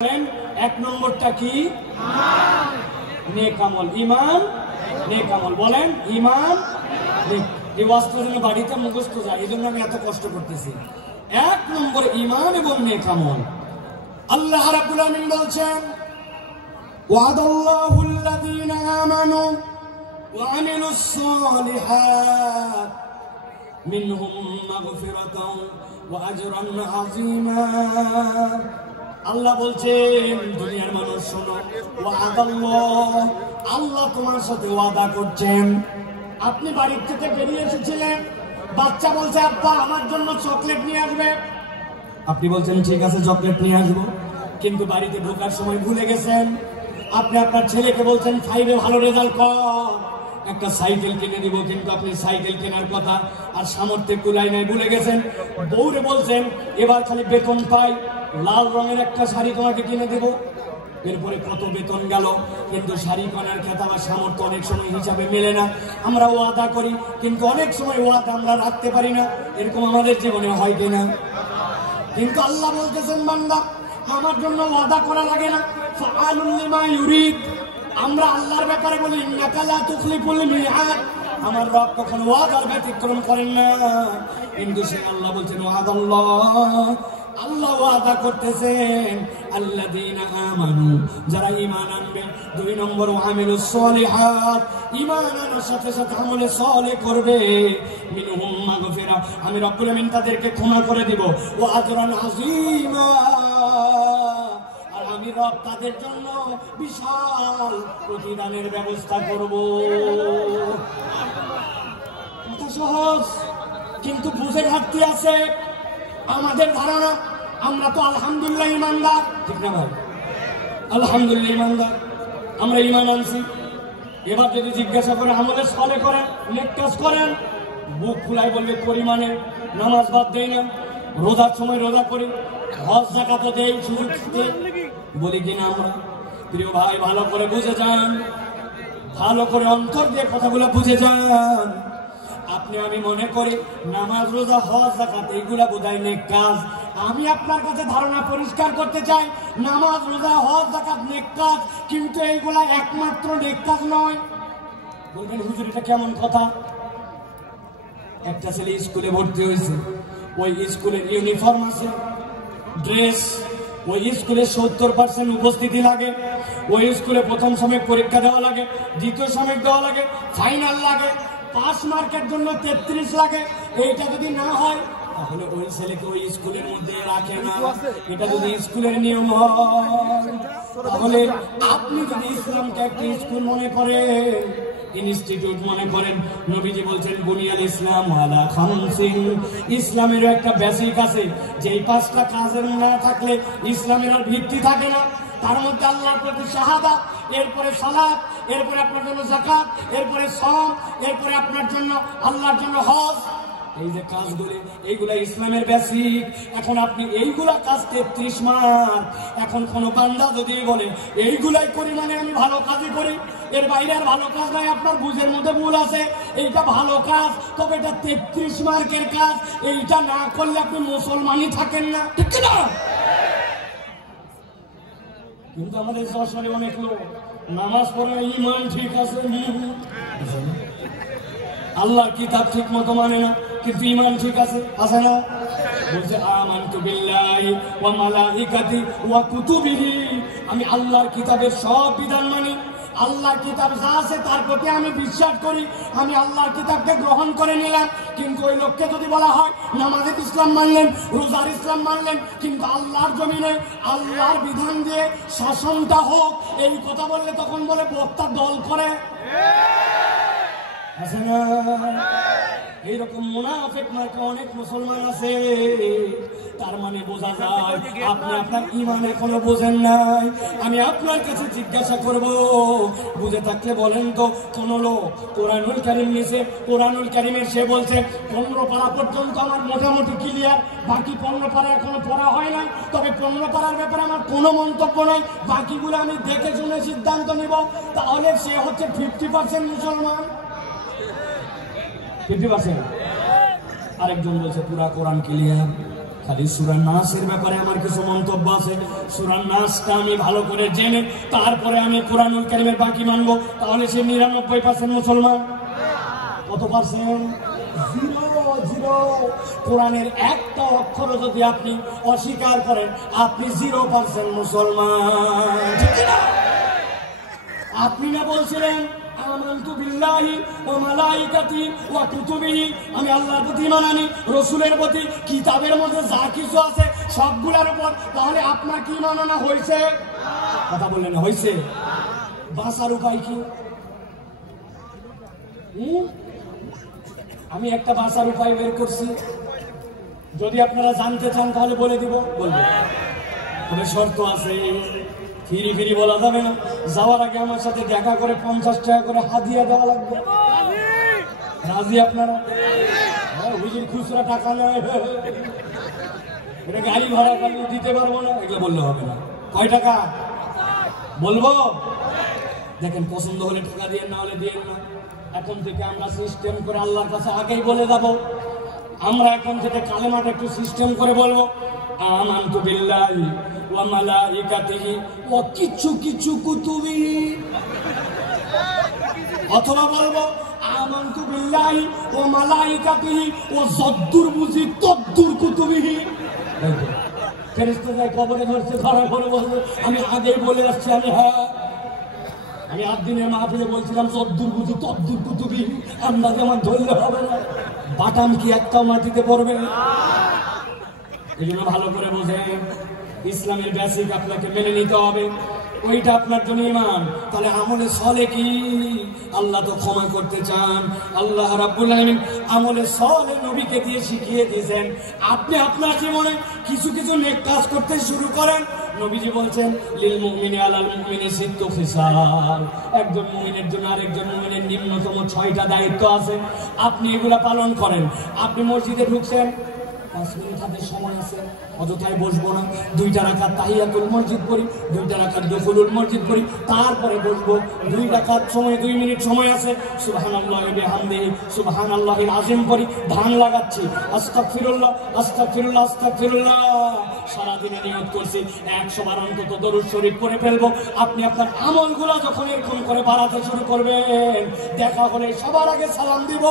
এক নম্বরটা কি? নেক আমল। ঈমান নেক আমল। বলেন ঈমান নেক। এই ওয়াজটার জন্য বাড়িতে মুখস্থ যায়, এই জন্য আমি এত কষ্ট করতেছি। এক নম্বর ঈমান এবং নেক আমল। আল্লাহ রাব্বুল আলামিন বলছেন ওয়াদাল্লাহুল লাযীনা আমানু ওয়া আমিলুস সালিহাত মিনহুম মাগফিরাতাও ওয়া আজরান আযীমা। আল্লাহ বলছেন দুনিয়ার মানুষ শোনো, ওয়াদাল্লাহ, আল্লাহ তোমার সাথে ওয়াদা করছেন। আপনি বাড়ির থেকে বেরিয়ে এসেছিলেন, বাচ্চা বলছে আব্বা আমার জন্য চকলেট নিয়ে আসবে। আপনি বলছেন ঠিক আছে চকলেট নিয়ে আসবো, কিন্তু বাড়িতে ঢোকার সময় ভুলে গেছেন। আপনি আপনার ছেলেকে বলছেন 5-এ ভালো রেজাল্ট কর, একটা সাইকেল কিনে দিব, কিন্তু আপনি সাইকেল কেনার কথা আর সামর্থ্যে কুলাই নাই, ভুলে গেছেন। বউরে বলছেন এবার খালি বেতন পাই লাল রঙের একটা শাড়ি তোমাকে কিনে দেব। এরপরে কত বেতন গেল, কিন্তু শাড়ি কেনার খেতা বা সামর্থ্য অনেক সময় হিসাবে মেলে না। আমরা ওয়াদা করি, কিন্তু অনেক সময় ওয়াদা আমরা রাখতে পারি না। এরকম আমাদের জীবনে হয় কিনা? কিন্তু আল্লাহ বলতেছেন বান্দা আমার জন্য ওয়াদা করা লাগে না, ফাআলুল লিমা ইউরিদ। আমরা আল্লাহর ব্যাপারে বলি ইন্নাকা লা তুখলিফুল মিআদ, আমার রব কখনো ওয়াদার ব্যতিক্রম করেন না। কিন্তু সে আল্লাহ বলছেন ওয়াদাল্লাহ, আল্লাহ ওয়াদা করতেছেন আল্লাযীনা আমানু, যারা ঈমান আনবে। 2 নম্বর ওয়ামিলুস সালিহাত, ঈমান আনার সাথে সাথে আমলে সালেহ করবে। মিনহুম মাগফিরা, আমি রব্বুল আমিন তাদেরকে ক্ষমা করে দিব। ওয়া আজরান আযীমা, আর আমি রব তাদের জন্য বিশাল প্রতিদানের ব্যবস্থা করব। কথা সহজ, কিন্তু বুঝে ঘাটতি আছে। আমাদের ধারণা আমরা তো আলহামদুলিল্লাহ ইমানদার, ঠিক না ভাই? আলহামদুলিল্লাহ ইমানদার, আমরা ইমান আনছি। এবার যদি জিজ্ঞাসা করে আমলে সালেহ করেন, নেক কাজ করেন, বুক ফুলাই বলবে করি, মানে নামাজ বাদ দেই না, রোজার সময় রোজা করি, হজ যাকাত দেই, সুযোগ বলি কিনা আমরা? প্রিয় ভাই ভালো করে বুঝে যান, ভালো করে অন্তর দিয়ে কথাগুলো বুঝে যান। আপনি আমি মনে করি নামাজ রোজা হজ যাকাত এইগুলা বোধহয় নেক কাজ। আমি আপনার কাছে ধারণা পরিষ্কার করতে চাই, নামাজ রোজা হজ যাকাত নেক কাজ, কিন্তু এইগুলা একমাত্র নেক কাজ নয়। বলবেন হুজুর এটা কেমন কথা? একটা ছেলে স্কুলে ভর্তি হয়েছে, ওই স্কুলের ইউনিফর্ম আছে, ড্রেস, ওই স্কুলে 70% উপস্থিতি লাগে, ওই স্কুলে প্রথম সাময়িক পরীক্ষা দেওয়া লাগে, দ্বিতীয় সাময়িক দেওয়া লাগে, ফাইনাল লাগে, পাস মার্কের জন্য 33 লাগে। এইটা যদি না হয় তাহলে ওই ছেলেকে ওই স্কুলের মধ্যে রাখে না। এটা যদি স্কুলের নিয়ম হয়, তাহলে আপনি যদি ইসলামকে একটা স্কুল মনে করেন, ইনস্টিটিউট মনে করেন, নবীজি বলছেন বুনিয়াল ইসলাম আলা খামসিন, ইসলামেরও একটা বেসিক আছে, যেই 5টা কাজের না থাকলে ইসলামের আর ভিত্তি থাকে না। তার মধ্যে আল্লাহর প্রতি শাহাদাত, এরপরে সালাত, এরপরে আপনার জন্য যাকাত, এরপরে সওম, এরপরে আপনার জন্য আল্লাহর জন্য হজ। এই যে কাজগুলি, এইগুলা ইসলামের বেসিক। এখন আপনি এইগুলা কাজ 33 মাস, এখন কোন বান্দা যদি বলে এইগুলাই করি মানে আমি ভালো কাজই করি, এর বাইরে আর ভালো কাজ নাই, আপনার বুঝের মধ্যে ভুল আছে। এইটা ভালো কাজ, তবে এটা 33 মার্কের কাজ, এইটা না করলে আপনি মুসলমানই থাকেন না, ঠিক না? কিন্তু আমাদের শহরে অনেক লোক নামাজ পড়ে ঈমান ঠিক আছে, আল্লাহর কিতাব ঠিক মতো মানে না, কিন্তু ঈমান ঠিক আছে, আছে না? বলছে আমানতু বিল্লাহি ওয়া মালাইকাতি ওয়া কুতুবিহি, আমি আল্লাহর কিতাবের সব বিধান মানি, আল্লাহর কিতাব যা আছে তার প্রতি আমি বিশ্বাস করি, আমি আল্লাহর কিতাবকে গ্রহণ করে নিলাম। কিন্তু ওই লোককে যদি বলা হয় নামাজের ইসলাম মানলেন, রোজার ইসলাম মানলেন, কিন্তু আল্লাহর জমিনে আল্লাহর বিধান দিয়ে শাসনটা হোক, এই কথা বললে তখন বলে বক্তা দল করে, আছে না? এইরকম মুনাফিক মার্কা অনেক মুসলমান আছে। তার মানে বোঝা যায় আপনি আপনার ঈমান এখনো বোঝেন নাই। আমি আপনার কাছে জিজ্ঞাসা করব, বুঝে থাকলে বলেন তো, কোন লোক কোরআনুল কারীম নিছে, কোরআনুল কারীমের সে বলছে 15 পারা পর্যন্ত আমার মোটামুটি ক্লিয়ার, বাকি 15 পারা এখনো পড়া হয় না, তবে 15 পারার ব্যাপারে আমার কোনো মন্তব্য নাই, বাকিগুলো আমি দেখে শুনে সিদ্ধান্ত নিব, তাহলে সে হচ্ছে 50% মুসলমান। 50%। আরেকজন বলছে পুরা কোরআন ক্লিয়ার, খালি সূরা নাসের ব্যাপারে আমার কিছু মন্তব্য আছে। সূরা নাসটা আমি ভালো করে জেনে তারপরে আমি কোরআনুল কারীমের বাকি মানবো, তাহলে সে 99% মুসলমান। কত পার্সেন্ট? 0 কোরআনের একটা অক্ষর যদি আপনি অস্বীকার করেন, আপনি 0% মুসলমান। আপনি না বলছিলেন আমানতু বিল্লাহি ওয়া মালাইকাতি ওয়া কুতুবিহি, আমি আল্লাহর প্রতি ঈমান আনি, রাসূলের প্রতি, কিতাবের মধ্যে যা কিছু আছে সবগুলোর উপর। তাহলে আপনার কি ঈমান আনা হয়েছে? কথা বললেন হয়েছে। বাঁচার উপায় কি? আমি একটা বাঁচার উপায় বের করছি, যদি আপনারা জানতে চান তাহলে বলে দিব, বলবো। তবে শর্ত আছে, ফিরি ফিরি বলা যাবে না। যাওয়ার আগে আমার সাথে দেখা করে 50 টাকা করে হাদিয়া দেওয়া লাগবে। রাজি আপনারা? হুজুর খুচরা টাকা নেয়, এটা গাড়ি ভাড়া দিতে পারবো না, এগুলো বললে হবে না। কয় টাকা বলবো? দেখেন, পছন্দ হলে টাকা দিয়ে, না হলে দিয়ে না। এখন থেকে আমরা সিস্টেম করে আল্লাহর কাছে আগেই বলে যাব। আমরা এখন থেকে কালেমাটা একটু সিস্টেম করে বলবো, আমানতু বিল্লাহি ওয়া মালাইকাতিহি ওয়া কিছু কুতুবিহি, অথবা বলবো আমানতু বিল্লাহি ওয়া মালাইকাতিহি ওয়া যদ্দুর বুঝি তদ্দুর কুতুবিহি। ফেরেশতা যায় কবরে ধরছে, ধরার পরে বলবো আমি আগেই বলে যাচ্ছি, আমি 8 দিনের মাহফিলে বলছিলাম যদ্দুর বুঝি তদ্দুর কুতুবিহি। আমরা যেমন ধরলে হবে না, বাটাম কি একটাও মাটিতে পড়বে না। এই জন্য ভালো করে বোঝেন, ইসলামের বেসিক আপনাকে মেনে নিতে হবে, ওইটা আপনার জন্য ঈমান। তাহলে আমলে সলে কি? আল্লাহ তো ক্ষমা করতে চান। আল্লাহ রাব্বুল আলামিন আমলে সলে নবীকে দিয়ে শিখিয়ে দিয়েছেন। আপনি আপনার জীবনে কিছু নেক কাজ করতে শুরু করেন। নবীজি বলছেন লিল মুমিনি আলাল মুমিনি সিত্তু খিসাল, একজন মুমিনের জন্য আরেকজন মুমিনের নিম্নতম 6টা দায়িত্ব আছে। আপনি এগুলা পালন করেন। আপনি মসজিদে ঢুকছেন, 5 মিনিট হাতে সময় আছে, অযথায় বসবো না। 2 রাকাত তাহিয়াতুল মসজিদ পড়ি, 2 রাকাত দুখুলুল মসজিদ পড়ি, তারপরে বসবো। 2 রাকাত সময়, 2 মিনিট সময় আছে, সুবহানাল্লাহি বিহামদিহি সুবহানাল্লাহিল আযীম পড়ি। ধান লাগাচ্ছি, আস্তাগফিরুল্লাহ আস্তাগফিরুল্লাহ আস্তাগফিরুল্লাহ। সারাদিনে নিয়ত করছি 100 বার অন্তত দরুদ শরীফ পড়ে ফেলবো। আপনি আপনার আমলগুলো যখন এরকম করে বাড়াতে শুরু করবেন, দেখা হলে সবার আগে সালাম দিব,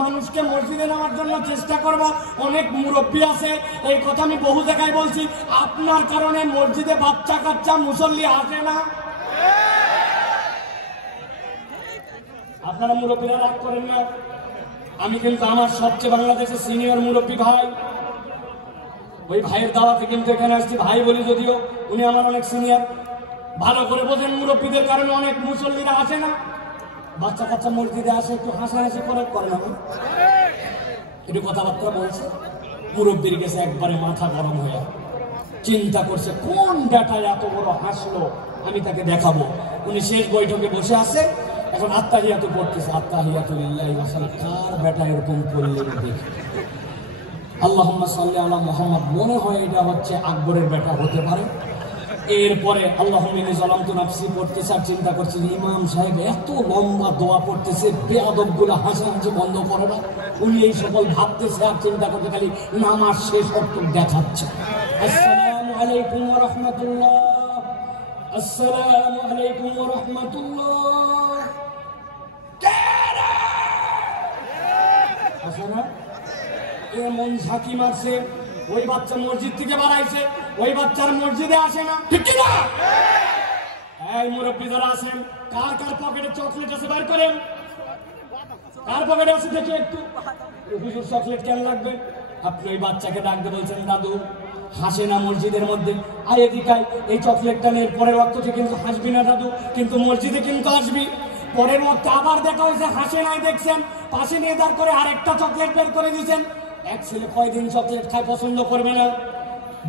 মানুষকে মসজিদে নেওয়ার জন্য চেষ্টা করব। অনেক মুরব্বী আছে, এই কথা আমি বহু জায়গায় বলছি, আপনার কারণে মসজিদে বাচ্চা কাচ্চা মুসল্লি আসে না। আপনারা মুরব্বীরা রাগ করেন না, আমি কিন্তু আমার সবচেয়ে বাংলাদেশের সিনিয়র মুরব্বী ভাই, ওই ভাইয়ের দাওয়াতে কিন্তু এখানে আসছি। ভাই বলি যদিও, উনি আমার অনেক সিনিয়র। ভালো করে বোঝেন, মুরব্বীদের কারণে অনেক মুসল্লিরা আসে না। বাচ্চা কাচ্চা মসজিদে আসে, একটু হাসাহাসি করে না, একটু কথাবার্তা বলছে। মুরব্বীর গেছে একবারে মাথা গরম হয়ে চিন্তা করছে, কোন বেটা এত বড় হাসলো, আমি তাকে দেখাবো। উনি শেষ বৈঠকে বসে আছে, এখন আত্তাহিয়াতু পড়তেছে, আত্তাহিয়াতু লিল্লাহি ওয়া সালাম। কার বেটা এরকম করলে দেখি, আল্লাহুম্মা সাল্লি আলা মুহাম্মদ, মনে হয় এটা হচ্ছে আকবরের বেটা হতে পারে। এরপরে আল্লাহুম্মা ইন্নী যালামতু নাফসি পড়তেছে, আর চিন্তা করছে ইমাম সাহেব এত লম্বা দোয়া পড়তেছে, বেয়াদবগুলো হাসাহাসি বন্ধ করে না। উনি এই সকল ভাবতেছে আর চিন্তা করতে, খালি নামাজ শেষ অর্থ দেখাচ্ছে। আসসালামু আলাইকুম ওয়া রাহমাতুল্লাহ, আসসালামু আলাইকুম ওয়া রাহমাতুল্লাহ। আসলে এমন ঝাঁকি মারছে, ওই বাচ্চা মসজিদ থেকে বাড়াইছে, ওই বাচ্চার মসজিদে আসে না, ঠিক না? এই মুরব্বী যারা আছেন, কার কার পকেটে চকলেট আছে বের করেন। কার পকেটে আছে দেখি একটু। হুজুর চকলেট কেন লাগবে? আপনি ওই বাচ্চাকে ডাকতে বলছেন, দাদু হাসে না মসজিদের মধ্যে, আয় এদিকে আয়, এই চকলেটটা নে, পরের ওয়াক্তে কিন্তু হাসবি না দাদু, কিন্তু মসজিদে কিন্তু আসবি। পরের ওয়াক্তে আবার দেখা হয়েছে, হাসে নাই, দেখছেন, পাশে নিয়ে দাঁড় করে আরেকটা চকলেট বের করে দিয়েছেন। এক ছেলে কয়দিন চকলেট খায়, পছন্দ করবে না।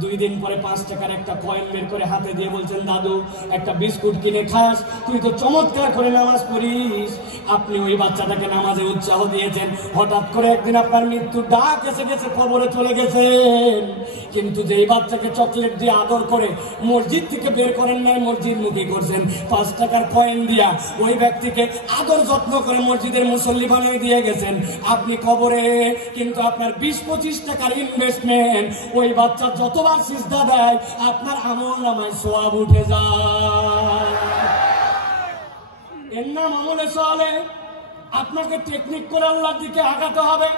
2 দিন পরে 5 টাকার একটা কয়েন বের করে হাতে দিয়ে বলছেন, দাদু একটা বিস্কুট কিনে খাস, তুই তো চমৎকার করে নামাজ পড়িস। আপনি ওই বাচ্চাটাকে নামাজে উৎসাহ দিয়েছেন, হঠাৎ করে একদিন আপনার মৃত্যুর ডাক এসে গেছে, কবরে চলে গেছেন। কিন্তু যেই বাচ্চাকে চকলেট দিয়ে আদর করে মসজিদ থেকে বের করেন নাই, মসজিদ মুখী করছেন, 5 টাকার কয়েন দিয়া ওই ব্যক্তিকে আদর যত্ন করে মসজিদের মুসল্লি বানিয়ে দিয়ে গেছেন আপনি কবরে। কিন্তু আপনার 20-25 টাকার ইনভেস্টমেন্ট ওই বাচ্চা যতবার সিজদা দেয় আপনার আমল নামায় সওয়াব উঠে যায়। এর নাম আমলে সালেহ। আপনাকে টেকনিক করে আল্লাহর দিকে আগাতে হবে।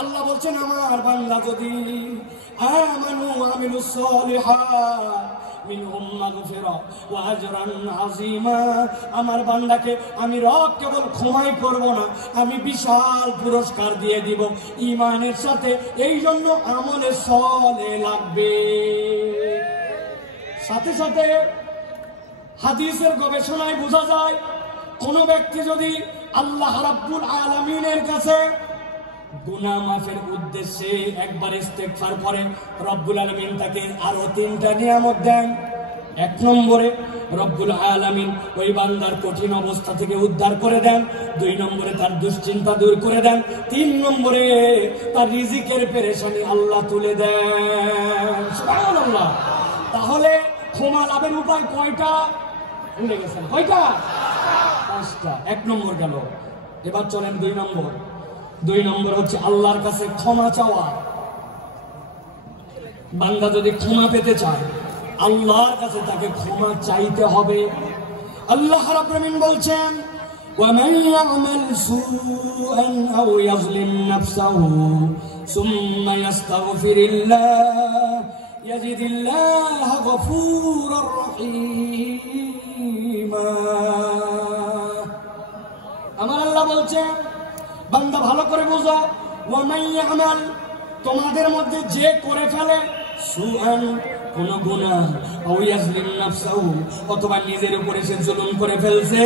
আল্লাহ বলছেন, আমার বান্দা যদি আমানু আমিলুস সালিহাত মিনহুম মাগফিরা ওয়া আজরান আযীমা, আমার বান্দাকে আমি রব কেবল ক্ষমাই করব না, আমি বিশাল পুরস্কার দিয়ে দিব ঈমানের সাথে। এই জন্য আমলে সালেহ লাগবে। সাথে সাথে হাদিসের গবেষণায় বোঝা যায়, কোন ব্যক্তি যদি আল্লাহ রাব্বুল আলামিনের কাছে গুনাহ মাফের উদ্দেশ্যে একবার ইস্তেগফার করে, রব্বুল আলামিন তাকে আরো 3টা নিয়ামত দেন। 1 নম্বরে রব্বুল আলামিন ওই বান্দার কঠিন অবস্থা থেকে উদ্ধার করে দেন। 2 নম্বরে তার দুশ্চিন্তা দূর করে দেন। 3 নম্বরে তার রিজিকের পেরেশানি আল্লাহ তুলে দেন। সুবহানাল্লাহ। তাহলে ক্ষমা লাভের উপায় কয়টা? ভুলে গেছেন কয়টা? 5টা। 1 নম্বর গেল। এবার চলেন 2 নম্বর। 2 নম্বর হচ্ছে আল্লাহর কাছে ক্ষমা চাওয়া। বান্দা যদি ক্ষমা পেতে চায় আল্লাহর কাছে তাকে ক্ষমা চাইতে হবে। আল্লাহ রাব্বুল আলামিন বলছেন, وَمَن يَعْمَلْ سُوءًا أَوْ يَظْلِمْ نَفْسَهُ ثُمَّ يَسْتَغْفِرِ اللَّهَ يَجِدِ اللَّهَ غَفُورًا رَحِيمًا। আমার আল্লাহ বলছেন, বান্দা ভালো করে বুঝো, ওয়ামান ইয়ামাল, তোমাদের মধ্যে যে করে ফেলে সুআন, কোন গুনাহ, আও ইয়াজলিম নাফসাহু, অথবা নিজের উপরে সে জুলুম করে ফেলছে,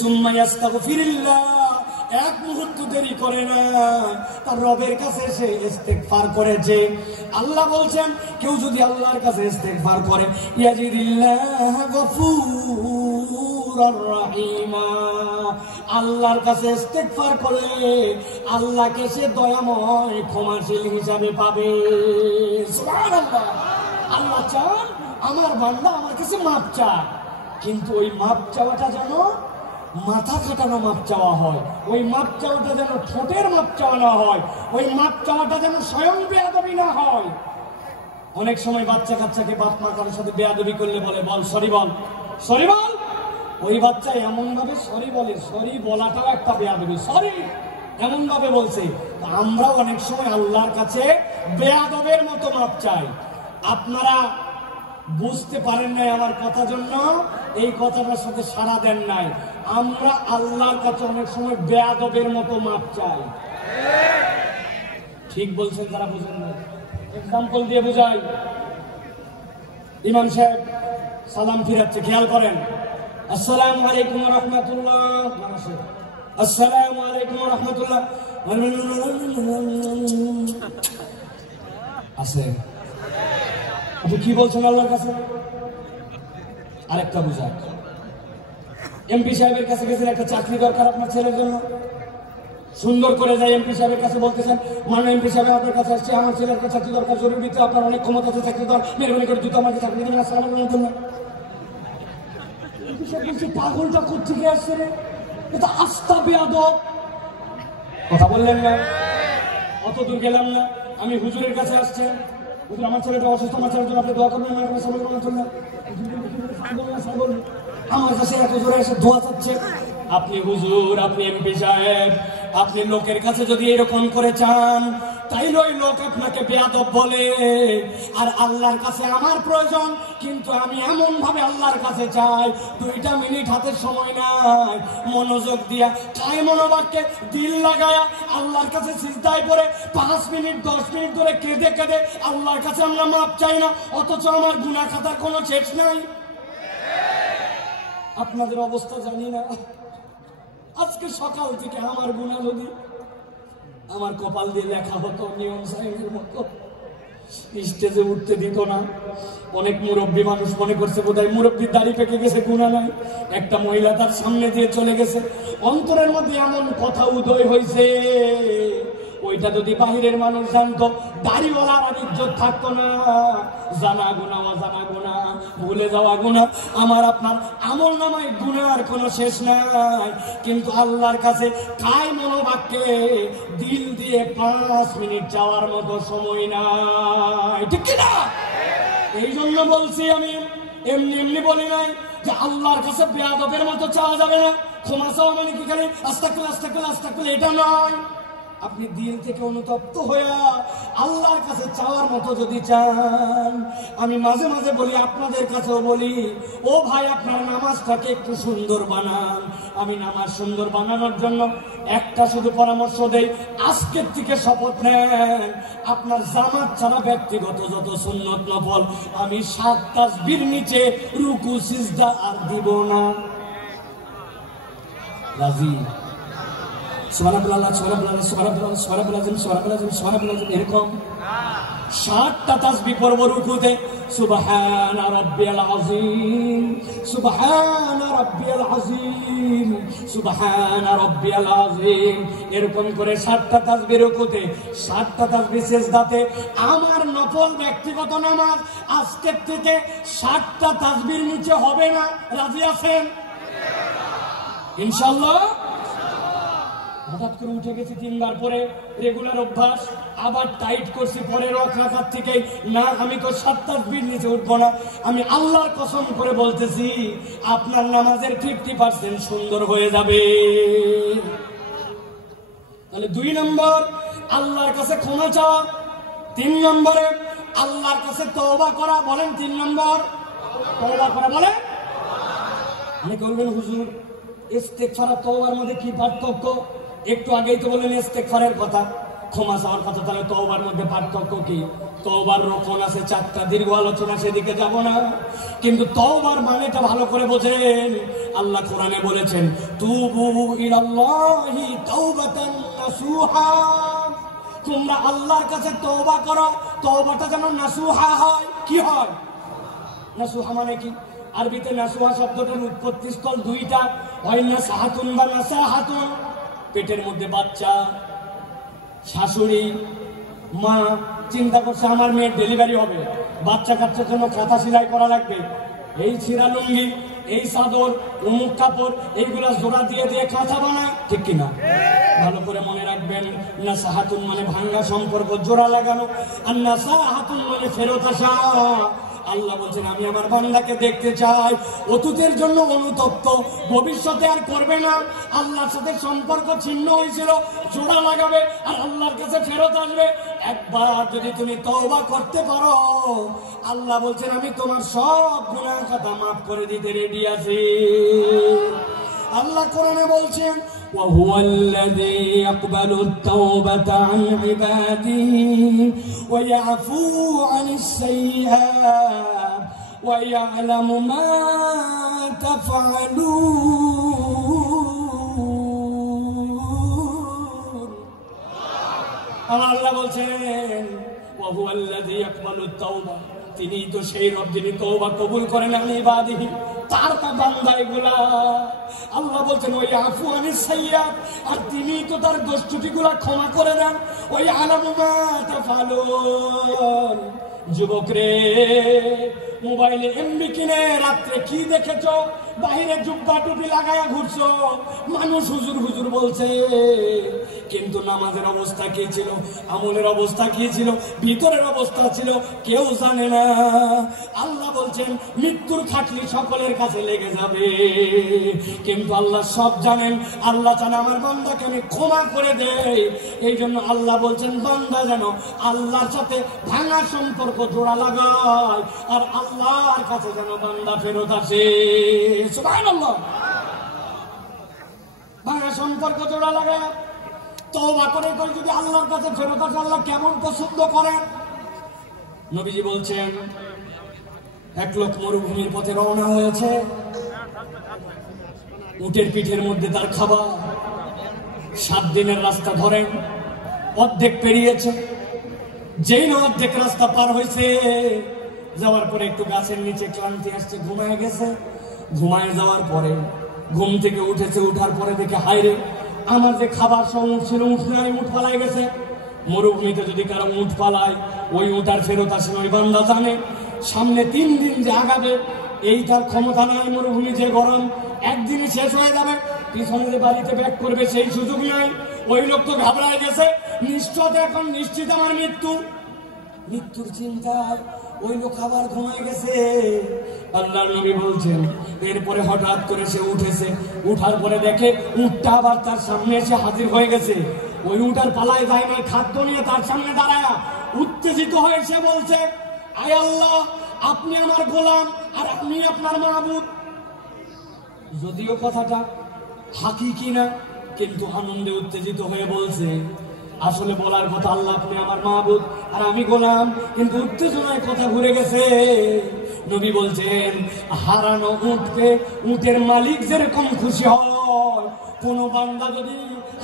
সুম্মা ইস্তাগফিরুল্লাহ, 1 মুহূর্ত দেরি করে না, তার রবের কাছে সে ইস্তেগফার করেছে। আল্লাহ বলছেন, কেউ যদি আল্লাহর কাছে ইস্তেগফার করে, ইয়াজিদিল্লাহ গফুরার রাহিমা, আল্লাহর কাছে ইস্তেগফার করলে আল্লাহকে সে দয়াময় ক্ষমাশীল হিসাবে পাবে। সুবহানাল্লাহ। আল্লাহ চান আমার বান্দা আমার কাছে মাপ চায়, কিন্তু ওই মাপ চাওয়াটা যেন মাথা খাটানো মাপ চাওয়া হয়, ওই মাপ চাওয়াটা যেন ঠোঁটের মাপ চাওয়া না হয়, ওই মাপ চাওয়াটা যেন স্বয়ং বেয়াদবি না হয়। অনেক সময় বাচ্চা কাচ্চাকে বাপ মা কারোর সাথে বেয়াদবি করলে বলে, বল সরি, বল সরি, বল। ওই বাচ্চা এমন ভাবে সরি বলে, সরি বলাটাও একটা বেয়াদবি, সরি এমন ভাবে বলছে। আমরাও অনেক সময় আল্লাহর কাছে বেয়াদবের মতো মাপ চাই। আপনারা বুঝতে পারেন নাই আমার কথা, জন্য এই কথাটার সাথে সাড়া দেন নাই। আমরা আল্লাহর কাছে অনেক সময় বেয়াদবের মতো মাপ চাই। ঠিক বলছেন যারা বুঝেন না। এক্সাম্পল দিয়ে বুঝাই। ইমাম সাহেব সালাম ফিরাচ্ছে, খেয়াল করেন। আসসালামু আলাইকুম ওয়া রাহমাতুল্লাহ। আসসালামু আলাইকুম ওয়া রাহমাতুল্লাহ। আছে আপনি কি বলছেন আল্লাহর কাছে? আরেকটা বুঝা, এমপি সাহেবের কাছে গেছেন, একটা চাকরি দরকার আপনার ছেলের জন্য, সুন্দর করে যাই এমপি সাহেবের কাছে বলতেছেন, মানে এমপি সাহেব আপনার কাছে আসছে, আমার ছেলের কাছে চাকরি দরকার, জরুরি, আপনার অনেক ক্ষমতা আছে, চাকরি দরকার, মেহরবানি করে জুতো আমাকে চাকরি দেবেন। আসসালামু আলাইকুম। এমপি সাহেব বলছে, পাগলটা কোত্থেকে আসছে রে, এটা আস্থা বেয়াদব। কথা বললেন না, অত দূর গেলাম না, আমি হুজুরের কাছে আসছে, হুজুর আমার ছেলেটা অসুস্থ, আমার ছেলের জন্য আপনি দোয়া করবেন। আমার কাছে এত জোরে এসে দোয়া চাচ্ছে। আপনি হুজুর, আপনি এমপি সাহেব, আপনি লোকের কাছে যদি এরকম করে চান, তাইলে ওই লোক আপনাকে বেয়াদব বলে। আর আল্লাহর কাছে আমার প্রয়োজন, কিন্তু আমি এমন ভাবে আল্লাহর কাছে চাই, 2টা মিনিট হাতের সময় নাই, মনোযোগ দিয়া তাই মনোবাক্যে দিল লাগায়া আল্লাহর কাছে সিজদায় পড়ে 5 মিনিট 10 মিনিট ধরে কেঁদে কেঁদে আল্লাহর কাছে আমরা মাপ চাই না, অথচ আমার গুনাহ খাতার কোনো শেষ নাই। আপনাদের অবস্থা জানি না। আজকে সকাল থেকে আমার গুনাহ যদি আমার কপাল দিয়ে লেখা হতো নিয়ম সাহেবের মতো, স্টেজে উঠতে দিত না। অনেক মুরব্বী মানুষ মনে করছে বোধহয় মুরব্বীর দাড়ি পেকে গেছে, গুণা নাই। একটা মহিলা তার সামনে দিয়ে চলে গেছে, অন্তরের মধ্যে এমন কথা উদয় হয়েছে, ওইটা যদি বাহিরের মানুষ জানতো দাড়িওয়ালার আর ইজ্জত থাকতো না। জানা গুনাহ অজানা গুনাহ, ভুলে যাওয়া গুনাহ, আমার আপনার আমল নামায় গুনার কোনো শেষ নাই। কিন্তু আল্লাহর কাছে কাই মনোবাক্যে দিল দিয়ে 5 মিনিট যাওয়ার মতো সময় নাই, ঠিক কিনা? এই জন্য বলছি, আমি এমনি এমনি বলি নাই যে আল্লাহর কাছে বেয়াদবের মতো চাওয়া যাবে না। ক্ষমা চাওয়া মানে কি খালি আস্তাগফিরুল্লাহ আস্তাগফিরুল্লাহ আস্তাগফিরুল্লাহ, এটা নয়। আপনি দিল থেকে অনুতপ্ত হয়ে আল্লাহর কাছে চাওয়ার মতো যদি চান, আমি মাঝে মাঝে বলি, আপনাদের কাছেও বলি, ও ভাই আপনার নামাজটাকে একটু সুন্দর বানান। আমি নামাজ সুন্দর বানানোর জন্য একটা শুধু পরামর্শ দেই, আজকের থেকে শপথ নেন, আপনার জামাত ছাড়া ব্যক্তিগত যত সুন্নত নফল আমি 7 তাসবির নিচে রুকু সিজদা আর দিব না। রাজি? সুবহানাল্লাহ সুবহানাল্লাহ সুবহানাল্লাহ সুবহানাল্লাহ সুবহানাল্লাহ সুবহানাল্লাহ, এরকম 7টা তাসবিহ পড়ব রুকুতে। সুবহান রাব্বিয়াল আযীম, সুবহান রাব্বিয়াল আযীম, সুবহান রাব্বিয়াল আযীম, এরকম করে 7টা তাসবিহ রুকুতে, 7টা তাসবিহ সিজদাতে। আমার নফল ব্যক্তিগত নামাজ আজকের থেকে 7টা তাসবির নিচে হবে না। রাজি আছেন ইনশাআল্লাহ? হঠাৎ করে উঠে গেছি 3 বার পরে, রেগুলার অভ্যাস, আবার টাইট করছি পরে রাকাত থেকে, না আমি তো 7 তাসবির নিচে উঠবো না। আমি আল্লাহর কসম করে বলতেছি, আপনার নামাজের 50% সুন্দর হয়ে যাবে। তাহলে 2 নম্বর আল্লাহর কাছে ক্ষমা চাওয়া, 3 নম্বরে আল্লাহর কাছে তওবা করা। বলেন 3 নম্বর তওবা করা। বলেন। অনেকে বলবেন হুজুর ইস্তেগফার আর তওবার মধ্যে কি পার্থক্য? একটু আগেই তো বললেন ইস্তেগফারের কথা, ক্ষমা চাওয়ার কথা, তাহলে তওবার মধ্যে পার্থক্য কি? তওবার রকম আছে 4টা, দীর্ঘ আলোচনা সেদিকে যাব না। কিন্তু তওবার মানেটা ভালো করে বোঝেন। আল্লাহ কোরআনে বলেছেন, তুবু ইলাল্লাহি তাওবাতান নাসুহা, তোমরা আল্লাহর কাছে তওবা করো, তওবাটা যেন নাসুহা হয়। কি হয় নাসুহা মানে? কি আরবিতে নাসুহা শব্দটার উৎপত্তি স্থল 2টা, হয় নাসাহাতুন বা নাসাহাতুন। পেটের মধ্যে বাচ্চা, শাশুড়ি মা চিন্তা করছে আমার মেয়ের ডেলিভারি হবে, বাচ্চা কাচ্চার জন্য কাঁথা সেলাই করা লাগবে, এই ছিঁড়া লুঙ্গি, এই চাদর, অমুক কাপড়, এইগুলা জোড়া দিয়ে দিয়ে কাঁথা বানায়, ঠিক কিনা? ভালো করে মনে রাখবেন, নাসাহাতুন মানে ভাঙ্গা সম্পর্ক জোড়া লাগানো, আর নাসাহাতুন মানে ফেরত আসা। আল্লাহ বলছেন, আমি আমার বান্দাকে দেখতে চাই অতীতের জন্য অনুতপ্ত, ভবিষ্যতে আর করবে না। আল্লাহর সাথে সম্পর্ক ছিন্ন হয়েছিল, জোড়া লাগাবে আর আল্লাহর কাছে ফেরত আসবে। একবার যদি তুমি তওবা করতে পারো, আল্লাহ বলছেন আমি তোমার সব গুনাহ খাতা মাফ করে দিতে রেডি আছি। আল্লাহ কোরআনে বলছেন, وهو الذي يقبل التوبة عن عباده ويعفو عن السيئات ويعلم ما تفعلون। আল্লাহ বলছেন, وهو الذي يقبل التوبة, তিনি তো সেই রব যিনি তওবা কবুল করেন আন ইবাদিহি, তার বান্দা এগুলা। আল্লাহ বলছেন ওই আফু আনিস সাইয়্যাত, আর তিনি তো তার দোষ ত্রুটিগুলা ক্ষমা করে দেন। ওই আলামু মা তাফালুন। যুবক রে, মোবাইলে এমবি কিনে রাত্রে কি দেখেছো? বাহিরে জুব্বা টুপি লাগায়া ঘুরছো, মানুষ হুজুর হুজুর বলছে, কিন্তু নামাজের অবস্থা কি ছিল, আমলের অবস্থা কি ছিল, ভিতরের অবস্থা ছিল কেউ জানে না। আল্লাহ বলছেন মৃত্যুর খাটলি সকলের কাছে লেগে যাবে, কিন্তু আল্লাহ সব জানেন। আল্লাহ চান আমার বান্দাকে আমি ক্ষমা করে দেই। এই জন্য আল্লাহ বলছেন বান্দা যেন আল্লাহর সাথে ভাঙা সম্পর্ক জোড়া লাগায়, আর আল্লাহর কাছে যেন বান্দা ফেরত আসে। সুবহানাল্লাহ। ভাঙা সম্পর্ক জোড়া লাগায় তওবা করে করে যদি আল্লাহর কাছে ফেরত আসে, আল্লাহ কেমন পছন্দ করেন। নবীজি বলছেন, এক লোক মরুভূমির পথে রওনা হয়েছে, উটের পিঠের মধ্যে তার খাবার, 7 দিনের রাস্তা ধরেন, অর্ধেক পেরিয়েছে, যেই না অর্ধেক রাস্তা পার হয়েছে, যাওয়ার পরে একটু গাছের নিচে ক্লান্তি আসছে, ঘুমায় গেছে। ঘুমায় যাওয়ার পরে ঘুম থেকে উঠেছে, উঠার পরে দেখে হায়রে আমার যে খাবার সব উঠ ছিল, উঠ নাই, উঠ পালাই গেছে। মরুভূমিতে যদি কারো উঠ পালায়, ওই উঠার ফেরত আসে ওই বান্দা জানে সামনে 3 দিন যে আগাবে এই তার ক্ষমতা নাই। মরুভূমি যে গরম, একদিনই শেষ হয়ে যাবে, পিছনে যে বাড়িতে ব্যাক করবে সেই সুযোগ নাই। ওই লোক তো ঘাবড়ায় গেছে, নিশ্চিত এখন নিশ্চিত আমার মৃত্যুর চিন্তায় ওই লোক আবার ঘুমায় গেছে। আল্লাহর নবী বলছেন এরপরে হঠাৎ করে সে উঠেছে, উঠার পরে দেখে উটটা আবার তার সামনে এসে হাজির হয়ে গেছে। ওই উটার পালায় যায় না, খাদ্য নিয়ে তার সামনে দাঁড়ায় উত্তেজিত হয়ে সে বলছে, আয় আল্লাহ, আপনি আমার গোলাম আর আপনি আপনার মাবুদ। যদিও কথাটা হাকিকি না, কিন্তু আনন্দে উত্তেজিত হয়ে বলছে আসলে বলার কথা আল্লাহ আপনি আমার মাবুদ আর আমি গোলাম, কিন্তু উত্তেজনায় কথা ঘুরে গেছে। নবী বলছেন হারানো উটকে উটের মালিক যেরকম খুশি হয়, কোন বান্দা যদি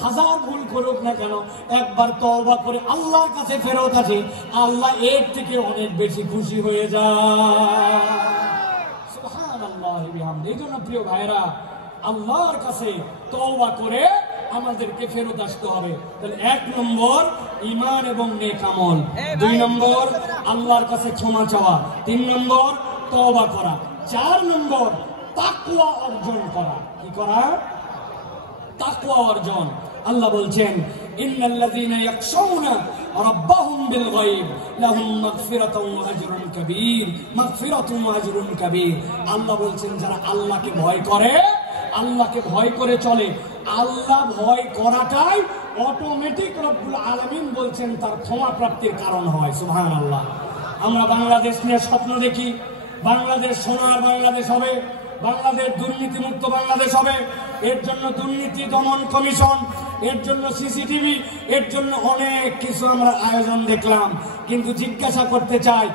1000 ভুল করুক না কেন, একবার তওবা করে আল্লাহর কাছে ফেরত আসে, আল্লাহ এর থেকে অনেক বেশি খুশি হয়ে যায়। সুবহানাল্লাহ বিহামদিহি। এই জন্য প্রিয় ভাইরা, আল্লাহর কাছে তওবা করে আমাদেরকে ফেরত আসতে হবে। তাহলে 1 নম্বর ঈমান এবং নেক আমল, 2 নম্বর আল্লাহর কাছে ক্ষমা চাওয়া, 3 নম্বর তওবা করা, 4 নম্বর তাকওয়া অর্জন করা। কি করা? তাকওয়া অর্জন। আল্লাহ বলছেন ইন্নাল্লাযীনা ইয়াখশাউনা রাব্বাহুম বিল গায়ব লাহুম মাগফিরাতুন ওয়া আজরুন কাবীর, মাগফিরাতুন ওয়া আজরুন কাবীর। আল্লাহ বলছেন যারা আল্লাহকে ভয় করে, আল্লাহকে ভয় করে চলে, আল্লাহ ভয় করাটাই অটোমেটিক রব্বুল আলামিন বলছেন তার ক্ষমা প্রাপ্তির কারণ হয়। সুবহানাল্লাহ। আমরা বাংলাদেশ নিয়ে স্বপ্ন দেখি, বাংলাদেশ সোনার বাংলাদেশ হবে, বাংলাদেশ দুর্নীতিমুক্ত বাংলাদেশ হবে। এর জন্য দুর্নীতি দমন কমিশন, এর জন্য সিসিটিভি, এর জন্য অনেক কিছু আমরা আয়োজন দেখলাম। কিন্তু জিজ্ঞাসা করতে চাই,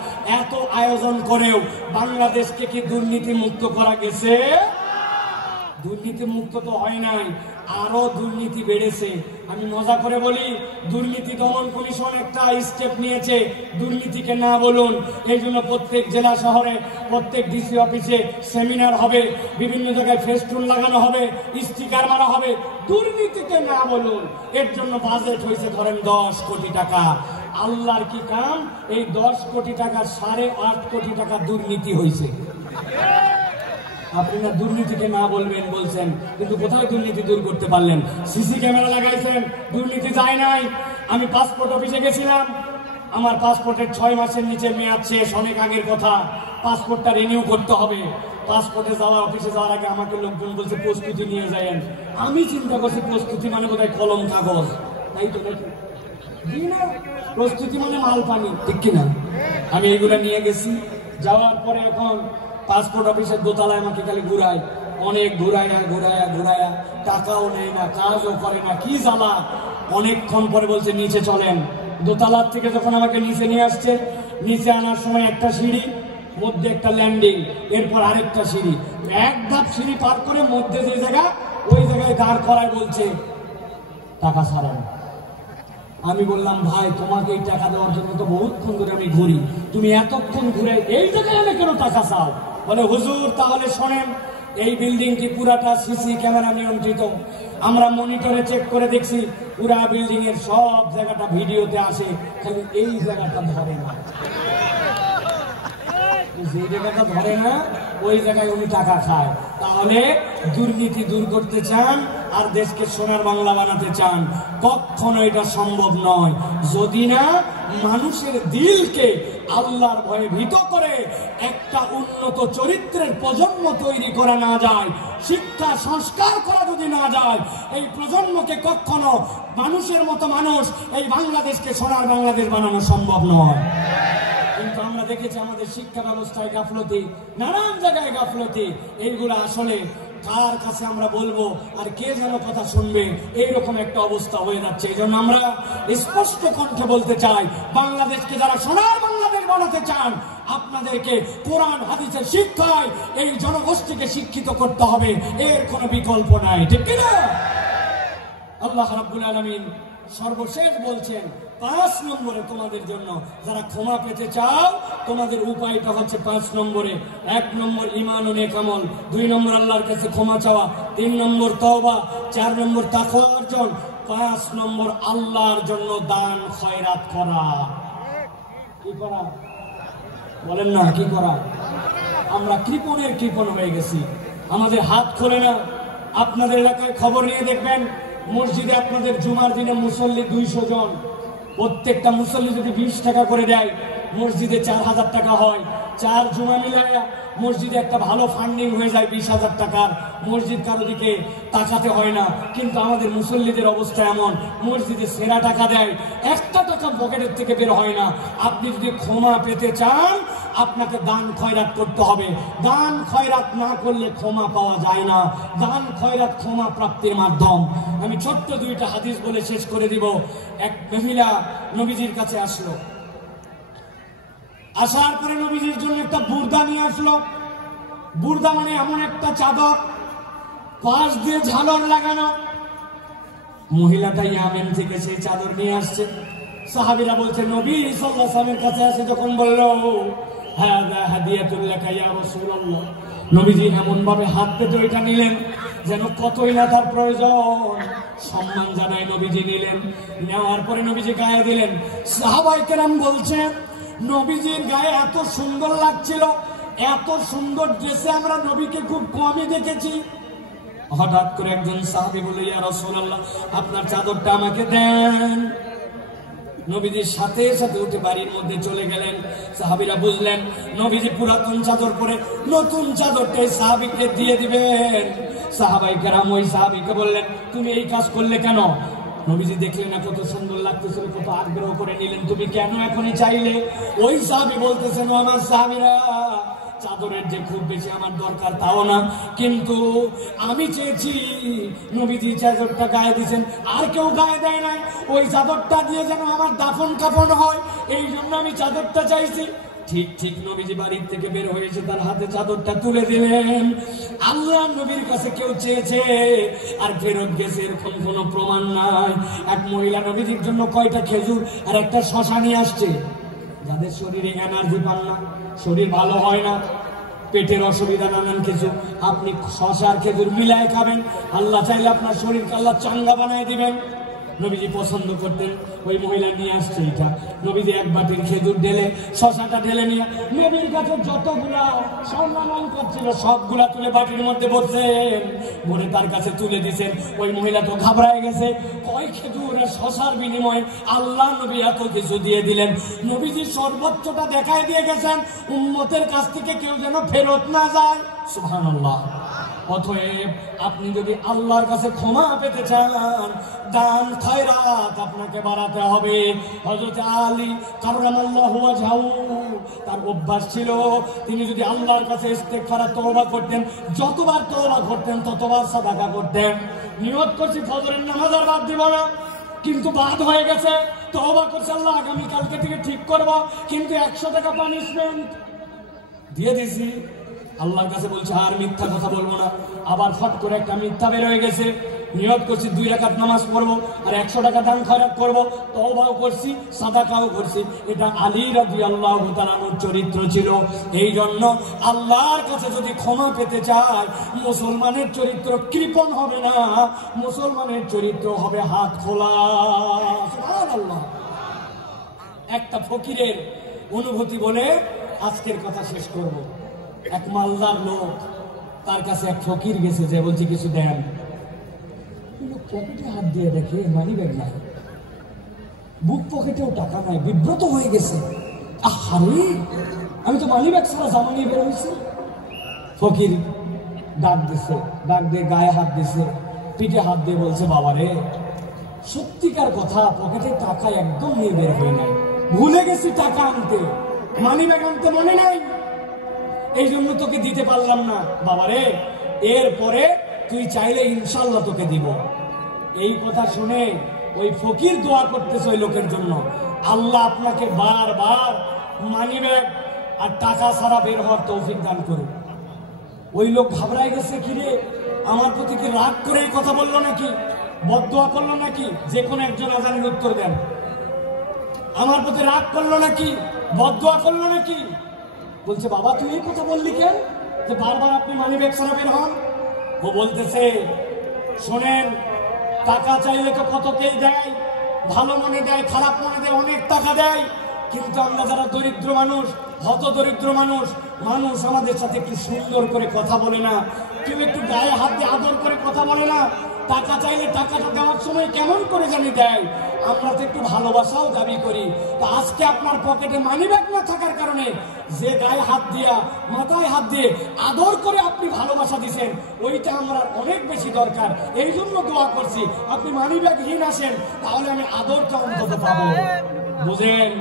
এত আয়োজন করেও বাংলাদেশকে কি দুর্নীতি মুক্ত করা গেছে? দুর্নীতি মুক্ত তো হয় নাই, আরো দুর্নীতি বেড়েছে। আমি মজা করে বলি, দুর্নীতি দমন কমিশন একটা স্টেপ নিয়েছে, দুর্নীতিকে না বলুন। এই জন্য প্রত্যেক জেলা শহরে, প্রত্যেক ডিসি অফিসে সেমিনার হবে, বিভিন্ন জায়গায় ফেস্টুন লাগানো হবে, স্টিকার মারা হবে, দুর্নীতিকে না বলুন। এর জন্য বাজেট হয়েছে ধরেন 10 কোটি টাকা। আল্লাহর কি কাম, এই 10 কোটি টাকার 8.5 কোটি টাকা দুর্নীতি হয়েছে। আপনারা দুর্নীতিকে না বলবেন বলছেন, কিন্তু কোথায় দুর্নীতি দূর করতে পারলেন? সিসি ক্যামেরা লাগাইছেন, দুর্নীতি যায় নাই। আমি পাসপোর্ট অফিসে গেছিলাম, আমার পাসপোর্টের 6 মাসের নিচে মেয়াদ শেষ, অনেক আগের কথা। পাসপোর্টটা রিনিউ করতে হবে। পাসপোর্টে যাওয়া, অফিসে যাওয়ার আগে আমাকে লোকজন বলছে প্রস্তুতি নিয়ে যায়েন। আমি চিন্তা করছি প্রস্তুতি মানে বোধহয় কলম কাগজ, তাই তো নাকি? প্রস্তুতি মানে মাল পানি, ঠিক কিনা? আমি এইগুলা নিয়ে গেছি। যাওয়ার পরে এখন পাসপোর্ট অফিসের দোতলায় আমাকে খালি ঘুরায়, অনেক ঘুরায়া টাকাও নেয় না, কাজও করে না, কি জ্বালা। অনেকক্ষণ পরে বলছে নিচে চলেন। দোতলার থেকে যখন আমাকে নিচে নিয়ে আসছে, নিচে আনার সময় একটা সিঁড়ি, মধ্যে একটা ল্যান্ডিং, এরপর আরেকটা সিঁড়ি, 1 ধাপ সিঁড়ি পার করে মধ্যে যে জায়গা, ওই জায়গায় দাঁড় করায় বলছে টাকা ছাড়েন। আমি বললাম ভাই, তোমাকে এই টাকা দেওয়ার জন্য তো বহুক্ষণ ধরে আমি ঘুরি, তুমি এতক্ষণ ঘুরে এই জায়গায় এনে কেন টাকা চাও? বলে হুজুর তাহলে শোনেন, এই বিল্ডিংটি পুরাটা সিসি ক্যামেরা নিয়ন্ত্রিত। আমরা মনিটরে চেক করে দেখছি, পুরা বিল্ডিং এর সব জায়গাটা ভিডিওতে আসে, খালি এই জায়গাটা ধরে না। যে জায়গাটা ধরে না ওই জায়গায় উনি টাকা খায়। তাহলে দুর্নীতি দূর করতে চান আর দেশকে সোনার বাংলা বানাতে চান, কখনো এটা সম্ভব নয় যদি না মানুষের দিলকে আল্লাহর ভয়ে ভীত করে একটা উন্নত চরিত্রের প্রজন্ম তৈরি করা না যায়, শিক্ষা সংস্কার করা যদি না যায়, এই প্রজন্মকে কখনো মানুষের মতো মানুষ এই বাংলাদেশকে সোনার বাংলাদেশ বানানো সম্ভব নয়। কিন্তু আমরা দেখেছি আমাদের শিক্ষা ব্যবস্থায় গাফলতি, নানান জায়গায় গাফলতি। এইগুলো আসলে কার কাছে আমরা বলবো আর কে যেন কথা শুনবে, এইরকম একটা অবস্থা হয়ে যাচ্ছে। এই জন্য আমরা স্পষ্ট কণ্ঠে বলতে চাই, বাংলাদেশকে যারা সোনার বাংলাদেশ বানাতে চান, আপনাদেরকে কোরআন হাদিসের শিক্ষায় এই জনগোষ্ঠীকে শিক্ষিত করতে হবে, এর কোনো বিকল্প নাই, ঠিক কিনা? আল্লাহ রাব্বুল আলামিন সর্বশেষ বলছেন 5 নম্বরে তোমাদের জন্য যারা ক্ষমা পেতে চাও তোমাদের উপায়টা হচ্ছে 5 নম্বরে। 1 নম্বর ঈমান ও নেক আমল, 2 নম্বর আল্লাহর কাছে ক্ষমা চাওয়া, 3 নম্বর তওবা, 4 নম্বর তাকওয়া অর্জন, 5 নম্বর আল্লাহর জন্য দান খয়রাত করা। কি করা বলেন না, কি করা? আমরা কৃপণের কৃপণ হয়ে গেছি, আমাদের হাত খোলে না। আপনাদের এলাকায় খবর নিয়ে দেখবেন, মসজিদে আপনাদের জুমার দিনে মুসল্লি 200 জন, প্রত্যেকটা মুসল্লি যদি 20 টাকা করে দেয়, মসজিদে 4000 টাকা হয়। 4 জুমা মিলায়া মসজিদে একটা ভালো ফান্ডিং হয়ে যায় 20,000 টাকার। মসজিদ কারো দিকে তাকাতে হয় না। কিন্তু আমাদের মুসল্লিদের অবস্থা এমন, মসজিদে সেরা টাকা দেয়, একটা টাকা পকেটের থেকে বের হয় না। আপনি যদি ক্ষমা পেতে চান আপনাকে দান খয়রাত করতে হবে। দান খয়রাত না করলে ক্ষমা পাওয়া যায় না। দান খয়রাত ক্ষমা প্রাপ্তির মাধ্যম। আমি ছোট্ট 2টা হাদিস বলে শেষ করে দিব। এক মহিলা নবীজির কাছে আসলো, আসার পরে নবীজির জন্য একটা বুর্দা নিয়ে আসলো। বুর্দা মানে এমন একটা চাদর, পাশ দিয়ে ঝালর লাগানো। মহিলাটা ইয়ামেন থেকে সেই চাদর নিয়ে আসছে। সাহাবীরা বলছে নবী সাল্লাল্লাহু আলাইহি ওয়াসাল্লামের কাছে আসে যখন বলল হাদা হাদিয়াতুল লাকা ইয়া রাসূলুল্লাহ, নবীজি এমন ভাবে হাত পেতে ওইটা নিলেন যেন কতই না তার প্রয়োজন। সম্মান জানায় নবীজি নিলেন। নেওয়ার পরে নবীজি গায়ে দিলেন। সাহাবায়ে কেরাম বলছেন নবীজির গায়ে এত সুন্দর লাগছিল, এত সুন্দর ড্রেসে আমরা নবীকে খুব কমই দেখেছি। হঠাৎ করে একজন সাহাবী বলে ইয়া রাসূলুল্লাহ আপনার চাদরটা আমাকে দেন। নবীজির সাথে সাথে উঠে বাড়ির মধ্যে চলে গেলেন। সাহাবীরা বুঝলেন নবীজি পুরাতন চাদর পরে নতুন চাদরটাই সাহাবীকে দিয়ে দিবেন। সাহাবায়ে কেরাম ওই সাহাবীকে বললেন তুমি এই কাজ করলে কেন? নবীজি দেখলেন না কত সুন্দর লাগতেছিল, কত আগ্রহ করে নিলেন, তুমি কেন এখনই চাইলে? ওই সাহাবী বলতেছেন আমার সাহাবীরা চাদরের যে খুব বেশি আমার দরকার তাও না, কিন্তু আমি চেয়েছি নবীজি চাদরটা গায়ে দিয়েছেন, আর কেউ গায়ে দেয় নাই, ওই চাদরটা দিয়ে যেন আমার দাফন কাফন হয়, এই জন্য আমি চাদরটা চাইছি। ঠিক ঠিক নবীজি বাড়ির থেকে বের হয়েছে, তার হাতে চাদরটা তুলে দিলেন। আল্লাহ নবীর কাছে কেউ চেয়েছে আর ফেরত গেছে এরকম কোনো প্রমাণ নাই। এক মহিলা নবীজির জন্য কয়টা খেজুর আর একটা শশা নিয়ে আসছে। যাদের শরীরে এনার্জি পান না, শরীর ভালো হয় না, পেটের অসুবিধা নানান কিছু, আপনি শশা আর খেজুর মিলায় খাবেন, আল্লাহ চাইলে আপনার শরীরকে আল্লাহ চাঙ্গা বানায় দিবেন। নবীজি পছন্দ করতেন, ওই মহিলা নিয়ে আসছে এটা। নবীজি এক বাটির খেজুর ঢেলে শশাটা ঢেলে নিয়ে নবীর কাছে যতগুলা সম্মান করছিল সবগুলা তুলে বাটির মধ্যে বসছেন, ভরে তার কাছে তুলে দিয়েছেন। ওই মহিলা তো ঘাবড়ায় গেছে, কয় খেজুর আর শশার বিনিময়ে আল্লাহ নবী এত কিছু দিয়ে দিলেন। নবীজি সর্বোচ্চটা দেখায় দিয়ে গেছেন, উম্মতের কাছ থেকে কেউ যেন ফেরত না যায়। সুবহানাল্লাহ। অতএব আপনি যদি আল্লাহর কাছে ক্ষমা পেতে চান দান খয়রাত আপনাকে বাড়াতে হবে। হযরত আলী কাররামাল্লাহু ওয়াজহাহু তার অভ্যাস ছিল, তিনি যদি আল্লাহর কাছে ইস্তেগফার তওবা করতেন, যতবার তওবা করতেন ততবার সাদাকা করতেন। নিয়ত করছি ফজরের নামাজ আর বাদ দিব না, কিন্তু বাদ হয়ে গেছে। তওবা করছে আল্লাহ আগামী কালকে থেকে ঠিক করব, কিন্তু 100 টাকা পানিশমেন্ট দিয়ে দিছি। আল্লাহর কাছে বলছে আর মিথ্যা কথা বলবো না। আবার ফট করে একটা মিথ্যা বের হয়ে গেছে। নিয়ত করছি 2 রাকাত নামাজ পড়বো আর 100 টাকা দান খয়রাত করবো, তওবাও করছি সাদাকাও করছি। এটা আলী রাদিয়াল্লাহু তাআলার চরিত্র ছিল। এই জন্য আল্লাহর কাছে যদি ক্ষমা পেতে চায় মুসলমানের চরিত্র কৃপণ হবে না, মুসলমানের চরিত্র হবে হাত খোলা। সুবহানাল্লাহ। একটা ফকিরের অনুভূতি বলে আজকের কথা শেষ করব। এক মালদার লোক, তার কাছে এক ফকির গেছে, যে বলছে কিছু দেন। পকেটে হাত দিয়ে দেখে মানি ব্যাগ নাই, বুক পকেটেও টাকা নাই, বিব্রত হয়ে গেছে। আরে আমি তো মানি ব্যাগ ছাড়া জামা নিয়ে বের হয়েছি। ফকির ডাক দিছে, ডাক দিয়ে গায়ে হাত দিছে, পিঠে হাত দিয়ে বলছে বাবা রে, সত্যিকার কথা পকেটে টাকা একদম নিয়ে বের হয়ে নাই, ভুলে গেছি টাকা আনতে, মানি ব্যাগ আনতে মনে নাই, এই জন্য তোকে দিতে পারলাম না বাবারে, এরপরে তুই চাইলে ইনশাল্লাহ তোকে দিব। এই কথা শুনে ওই ফকির দোয়া করতেছে ওই লোকের জন্য, আল্লাহ আপনাকে বারবার মানিব্যাগ আর টাকা ছাড়া বের হওয়ার তৌফিক দান করুন। ওই লোক ঘাবড়ায় গেছে, কিরে আমার প্রতি কি রাগ করে এই কথা বললো নাকি? বদদোয়া করলো নাকি? যে কোনো একজন আজানের উত্তর দেন। আমার প্রতি রাগ করলো নাকি? বদদোয়া করলো নাকি? বলছে বাবা তুই এই কথা বললি কেন, যে বারবার আপনি মানিব্যাগ ছাড়া বের হন? ও বলতেছে শোনেন, টাকা চাইলে তো কতকেই দেয়, ভালো মনে দেয়, খারাপ মনে দেয়, অনেক টাকা দেয়, কিন্তু আমরা যারা দরিদ্র মানুষ, হত দরিদ্র মানুষ, মানুষ আমাদের সাথে একটু সুন্দর করে কথা বলে না, কেউ একটু গায়ে হাত দিয়ে আদর করে কথা বলে না, টাকা চাইলে টাকাটা দেওয়ার সময় কেমন করে জানি দেয়, আমরা তো একটু ভালোবাসাও দাবি করি। তা আজকে আপনার পকেটে মানিব্যাগ না থাকার কারণে যে গায়ে হাত দিয়া, মাথায় হাত দিয়ে আদর করে আপনি ভালোবাসা দিচ্ছেন, ওইটা আমার অনেক বেশি দরকার। এই জন্য দোয়া করছি আপনি মানিব্যাগহীন আসেন, তাহলে আমি আদরটা অন্তত পাবো। বুঝেন,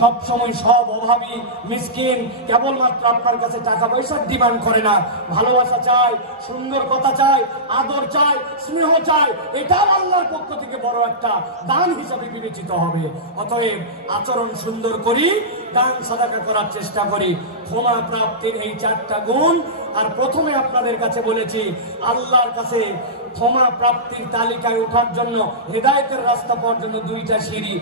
সব সময় সব অভাবী মিসকিন কেবলমাত্র আপনার কাছে টাকা পয়সার ডিমান্ড করে না, ভালোবাসা চায়, সুন্দর কথা চায়, আদর চায়, স্নেহ চায়। এটাও আল্লাহর পক্ষ থেকে বড় একটা দান হিসাবে বিবেচিত হবে। অতএব আচরণ সুন্দর করি, দান সাদাকা করার চেষ্টা করি। ক্ষমা প্রাপ্তির এই 4টা গুণ। আর প্রথমে আপনাদের কাছে বলেছি, আল্লাহর কাছে ক্ষমা প্রাপ্তির তালিকায় ওঠার জন্য, হেদায়েতের রাস্তা পাওয়ার জন্য 2টা সিঁড়ি।